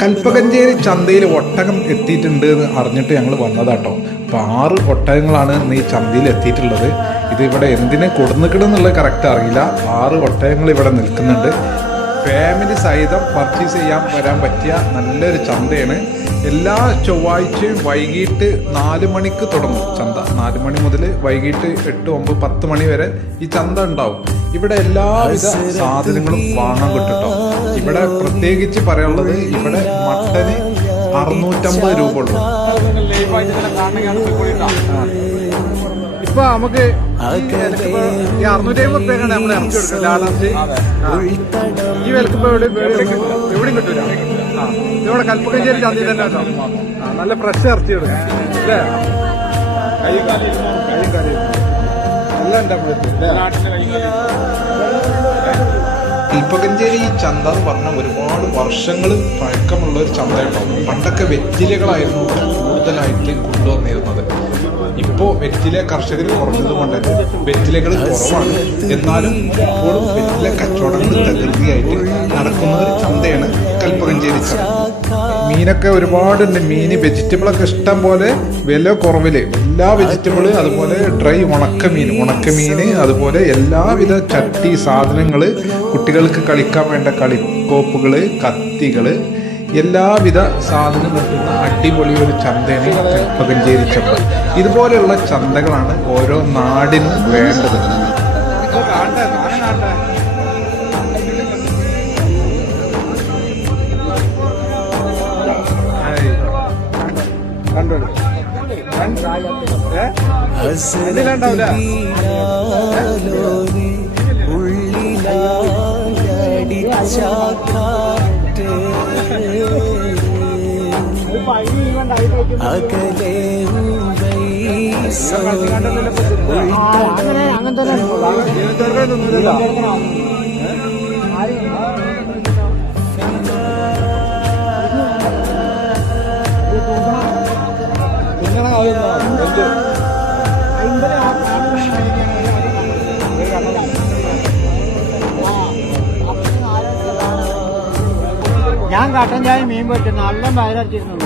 കൽപ്പകഞ്ചേരി ചന്തയിൽ ഒട്ടകം എത്തിയിട്ടുണ്ട് എന്ന് അറിഞ്ഞിട്ട് ഞങ്ങൾ വന്നതാട്ടോ. അപ്പോൾ 6 ഒട്ടകങ്ങളാണ് ഇന്ന് ഈ ചന്തയിൽ എത്തിയിട്ടുള്ളത്. ഇത് ഇവിടെ എന്തിനെ കൊടുന്നിക്കിടുന്നുള്ളത് കറക്റ്റ് അറിയില്ല. 6 ഒട്ടകങ്ങൾ ഇവിടെ നിൽക്കുന്നുണ്ട്. ഫാമിലി സഹിതം പർച്ചേസ് ചെയ്യാൻ വരാൻ പറ്റിയ നല്ലൊരു ചന്തയാണ്. എല്ലാ ചൊവ്വാഴ്ചയും വൈകിട്ട് 4 മണിക്ക് തുടങ്ങും ചന്ത. 4 മണി മുതൽ വൈകിട്ട് 8, 9, 10 മണി വരെ ഈ ചന്ത ഉണ്ടാവും. ഇവിടെ എല്ലാവിധ സാധനങ്ങളും വാങ്ങാൻ കിട്ടും. ഇവിടെ പ്രത്യേകിച്ച് പറയാനുള്ളത്, ഇവിടെ മട്ടന് 650 രൂപ ഉള്ളൂ. ഇപ്പൊ നമുക്ക് ഈ 650 രൂപയാണ് നമ്മൾ ഇറച്ചി കൊടുക്കുന്നത്. ഈ വിലക്കിപ്പോ എവിടെയും കിട്ടൂല. ഇവിടെ കൽപ്പകഞ്ചേരി ചന്തയിൽ തന്നെ കേട്ടോ. നല്ല ഫ്രഷ് ഇറച്ചി കൊടുക്കും അല്ലേ? കൈയും കാലും എല്ലാം കൽപ്പകഞ്ചേരി ഈ ചന്ത എന്ന് പറഞ്ഞാൽ ഒരുപാട് വർഷങ്ങൾ പഴക്കമുള്ള ഒരു ചന്തയുണ്ടോ. പണ്ടൊക്കെ വെറ്റിലകളായിരുന്നു കൂടുതലായിട്ട് കൊണ്ടുവന്നിരുന്നത്. ഇപ്പോൾ വെറ്റില കർഷകർ കുറഞ്ഞത് കൊണ്ട് വെറ്റിലകൾ കുറവാണ്. എന്നാലും ഇപ്പോഴും വെറ്റില കച്ചവടങ്ങൾ തകൃതിയായിട്ട് നടക്കുന്ന ഒരു ചന്തയാണ് കൽപ്പകഞ്ചേരി ചന്ത. മീനൊക്കെ ഒരുപാടുണ്ട്. മീൻ വെജിറ്റബിളൊക്കെ ഇഷ്ടം പോലെ വില കുറവില് എല്ലാ വെജിറ്റബിൾ, അതുപോലെ ഡ്രൈ ഉണക്കമീൻ, അതുപോലെ എല്ലാവിധ ചട്ടി സാധനങ്ങൾ, കുട്ടികൾക്ക് കളിക്കാൻ വേണ്ട കളിക്കോപ്പുകൾ, കത്തികൾ, എല്ലാവിധ സാധനം കിട്ടുന്ന അടിപൊളി ഒരു ചന്തയാണ് കൽപ്പകഞ്ചേരി ചന്ത. ഇതുപോലെയുള്ള ചന്തകളാണ് ഓരോ നാടിനും വേണ്ടത്. ഞാൻ കട്ടൻ ചായ മീൻ പറ്റും നല്ല വയറടിച്ചിരുന്നു.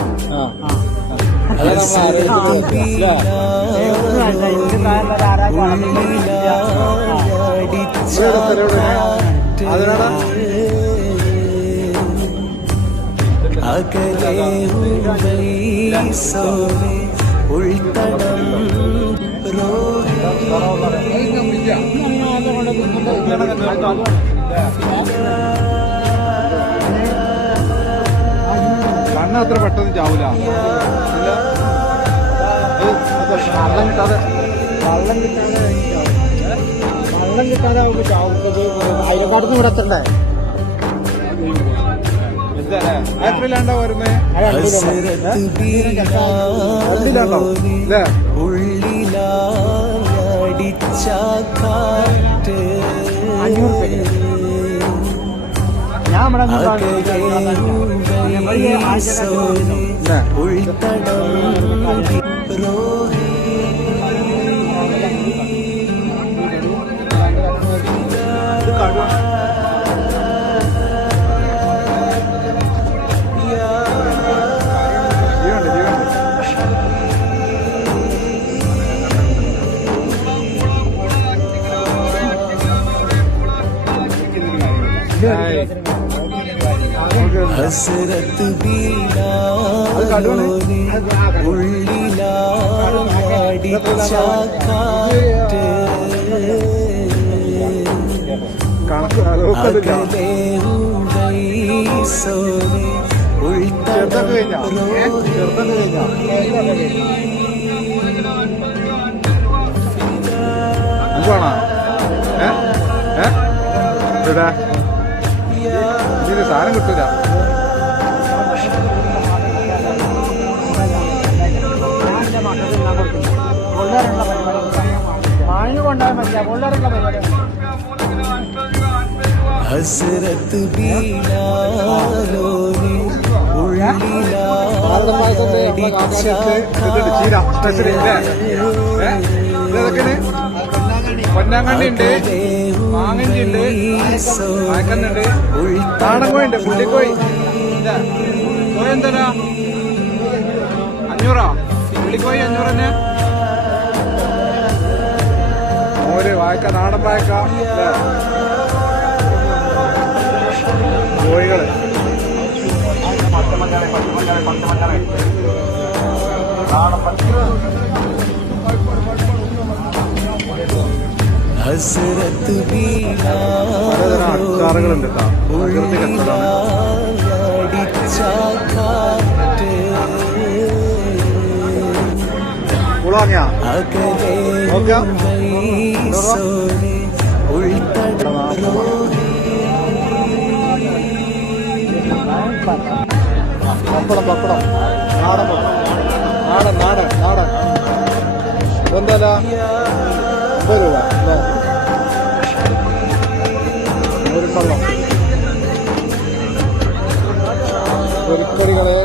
കണ്ണ് അത്ര പെട്ടെന്ന് ചാവൂല. വെള്ളം കിട്ടാതെ അയലക്കാട്ടുന്ന് ഇവിടെ എത്തണ്ടേ? എത്രയിലാണ്ടോ വരുന്നേ? 500 ഞാൻ ഹസ്രത്ത് ബീനാലോനി ഉള്ളിലാടിച്ച കാറ്റ് അകലെ ഉവൈസോനെ ഉൾത്തടം ഇതിന് സാധനം കിട്ടൂല. ഹസ്രത്ത് ബീനാലോനി ഉള്ളിലാടിച്ച പൊന്നാങ്കണ്ണി ഉണ്ട്, മാങ്ങഞ്ചി ഉണ്ട്, മായക്കണ്ണുണ്ട്, നാടൻകോഴി ഉണ്ട്, പുള്ളിക്കോഴി. എന്തരാ 500 കിളിക്കോയി 500 തന്നെ. മോര് വായക്ക, നാടൻ വായക്ക അല്ലേ? കോഴികള് हसरत പലതരം അച്ചാറുകളുണ്ട് കേട്ടോ. പ്രകൃതി കുളവാങ്ങിയാ നോക്കാം. പപ്പടം പപ്പടം നാടൻ നാടൻ നാടൻ നാടൻ എന്താ 50 രൂപ. മോരുമ്പള്ളം, പൊരിക്കറികളെ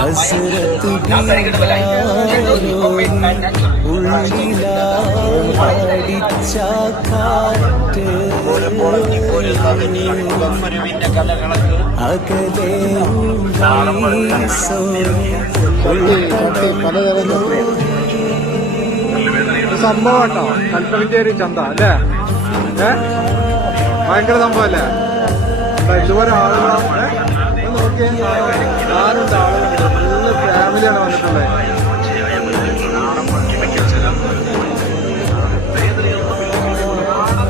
हसरत സംഭവം കേട്ടോ. കൽപ്പകഞ്ചേരി ചന്ത അല്ലേ? ഭയങ്കര സംഭവം അല്ലേ? ഇതുപോലെ ആളുകളാണ്. നോക്കിയാൽ ഞാനുണ്ട്, ആളുകളുണ്ട്, ഫുള്ള് ഫാമിലിയാണ് വന്നിട്ടുള്ളത്.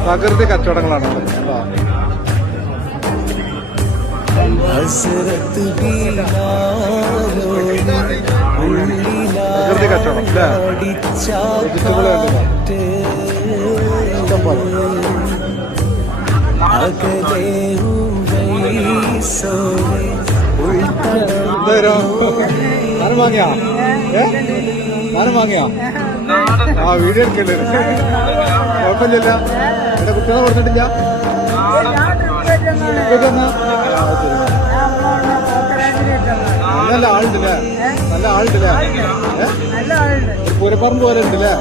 പ്രകൃതി കച്ചവടങ്ങളാണ് കേട്ടോ. പ്രകൃതി കച്ചവടം അല്ലേ? വെജിറ്റബിൾ ഇഷ്ടം പോലെ. ഞാനും വാങ്ങിയാ ഞാനും വാങ്ങിയാ ആ വീഡിയോ എടുക്കണ്ടേ? കുഴപ്പമില്ലല്ല. എന്റെ കുട്ടികളെ കൊടുത്തിട്ടില്ല. നല്ല ആളുണ്ടല്ലേ? നല്ല ആളുണ്ടല്ലേ? പൂരപ്പറമ്പ് പോലെ ഉണ്ടല്ലേ?